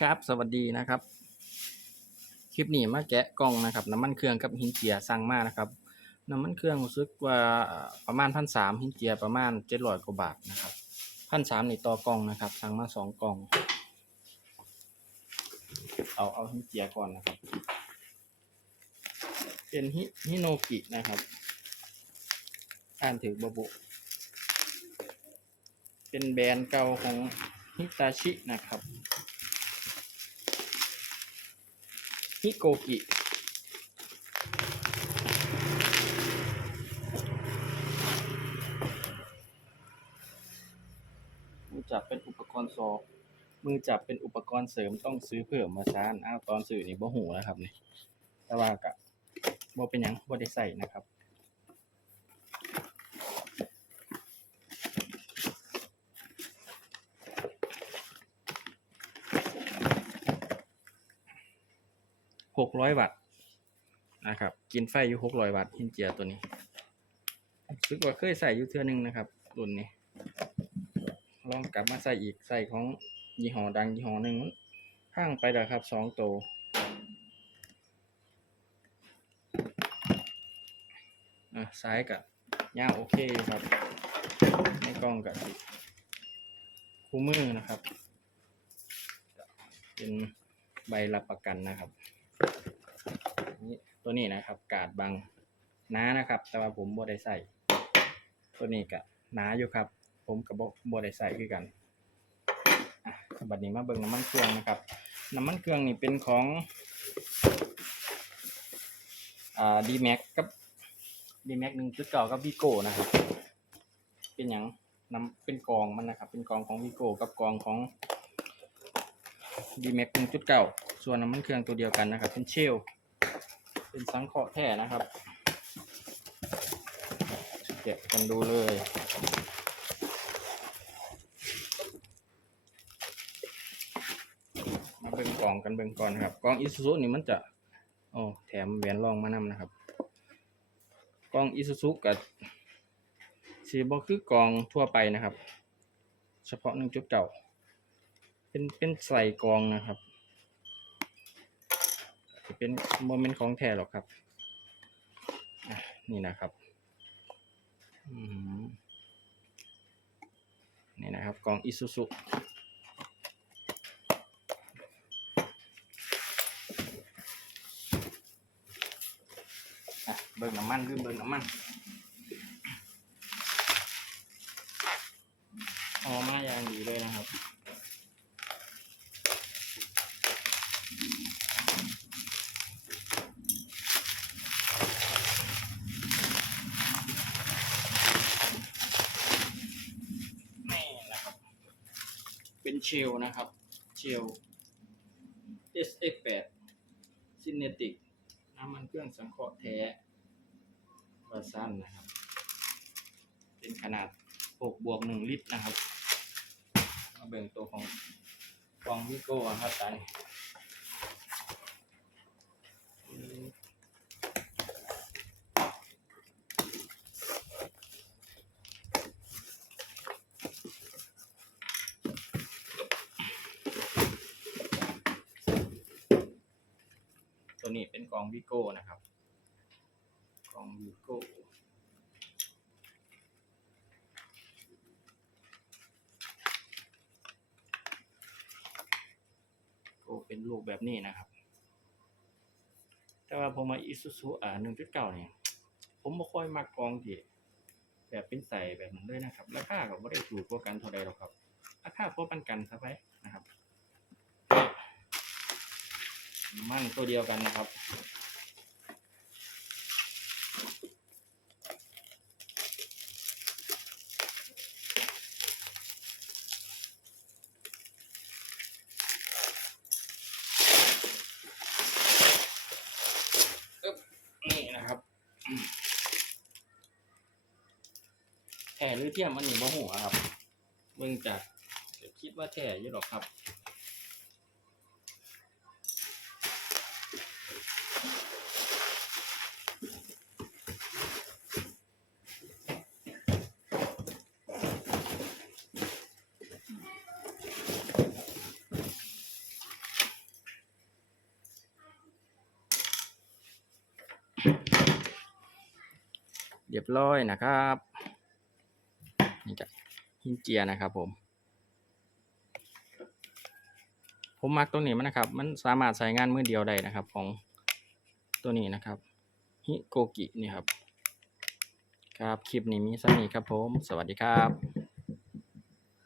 ครับสวัสดีนะครับ คลิปนี้มาแกะกล่องนะครับน้ำมันเครื่องกับหินเจียสั่งมานะครับน้ำมันเครื่องรู้สึกว่าประมาณพันสามหินเจียประมาณเจ็ดร้อยกว่าบาทนะครับพันสามนี่ต่อกล่องนะครับ สั่งมาสองกล่อง เอาเอาหินเจียก่อนนะครับ เป็นฮิฮิโนกินะครับ อ่านถือบบุ เป็นแบรนด์เก่าของฮิตาชินะครับ ฮิโกกิมือจับเป็นอุปกรณ์ซอ มือจับเป็นอุปกรณ์เสริมต้องซื้อเพิ่มมาซานอ้าวตอนซื้อนี่บ่หูนะครับนี่แต่ว่ากะบ่เป็นยังบ่ได้ใส่นะครับ หกร้อยวัตต์นะครับ กินไฟอยู่หกร้อยวัตต์หินเจียตัวนี้รู้สึกว่าเคยใส่อยู่เทื่อนึงนะครับรุ่นนี้ ลองกลับมาใส่อีกใส่ของยี่ห้อดังยี่ห้อหนึ่งมันห่างไปแล้วครับสองตัวอะซ้ายกับย่างโอเคครับในกล้องกับคู่มือนะครับ เป็นใบรับประกันนะครับ ตัวนี้นะครับ กาดบังหนานะครับ แต่ว่าผมบ่ได้ใส่ตัวนี้ก็หนาอยู่ครับ ผมกับบ่ได้ใส่คือกันอะบัดนี้มาเบิ่งน้ำมันเครื่องนะครับ น้ำมันเครื่องนี่เป็นของอ่าดีแม็กกับดีแม็กหนึ่งจุดเก้ากับวีโก้นะครับ เป็นอย่างน้ำเป็นกองมันนะครับ เป็นกองของวีโก้กับกองของดีแม็กหนึ่งจุดเก้า ส่วนน้ำมันเครื่องตัวเดียวกันนะครับ เป็นเชล เป็นสังเคราะห์แท้นะครับเก็บกันดูเลย มาเบิ่งกล่องกันเบิ่งก่อนนะครับกล่องอิซูซุนี่มันจะโอ้แถมแหวนรองมานำนะครับกล่องอิซูซุกับสีบอคือกล่องทั่วไปนะครับ เฉพาะหนึ่งจุดเก่าเป็นเป็นใส่กล่องนะครับ เป็นโมเมนต์ของแท้หรอกครับนี่นะครับนี่นะครับกล่องอิซูซุเบิ่งน้ำมันคือเบิ่งน้ำมันออกมาอย่างดีเลยนะครับ นี่นะครับ เชลนะครับ เชล SF8 Cinetic น้ำมันเครื่องสังเคราะห์แท้วาซันนะครับ เป็นขนาด 6 บวก 1 ลิตรนะครับมาเบ่งตัวของกองวิโก้ครับต ตัวนี้เป็นกองวิโก้นะครับ กองวิโก้โอ้เป็นลูกแบบนี้นะครับ แต่ว่าผมมาอิซูซุอ่าหนึ่งจุดเก้าเนี่ย ผมบ่ค่อยมักกองที่แบบเป็นใส่แบบนั้นเลยนะครับ ราคาก็บ่ได้ถูกกว่ากันเท่าใดหรอกครับ ราคาพอปันกันซะไปนะครับ มันตัวเดียวกันนะครับ นี่นะครับแท่หรือเทียมอันนี้บ่หัวครับ เบิ่งจากคิดว่าแท่อยู่หรอกครับ รียบร้อยนะครับนี่ก็หินเจียนะครับผม ผมมักตัวนี้มันนะครับ มันสามารถใช้งานมือเดียวได้นะครับ ของตัวนี้นะครับฮิโกกินี่ครับ ครับคลิปนี้มีสนี้ครับผม สวัสดีครับ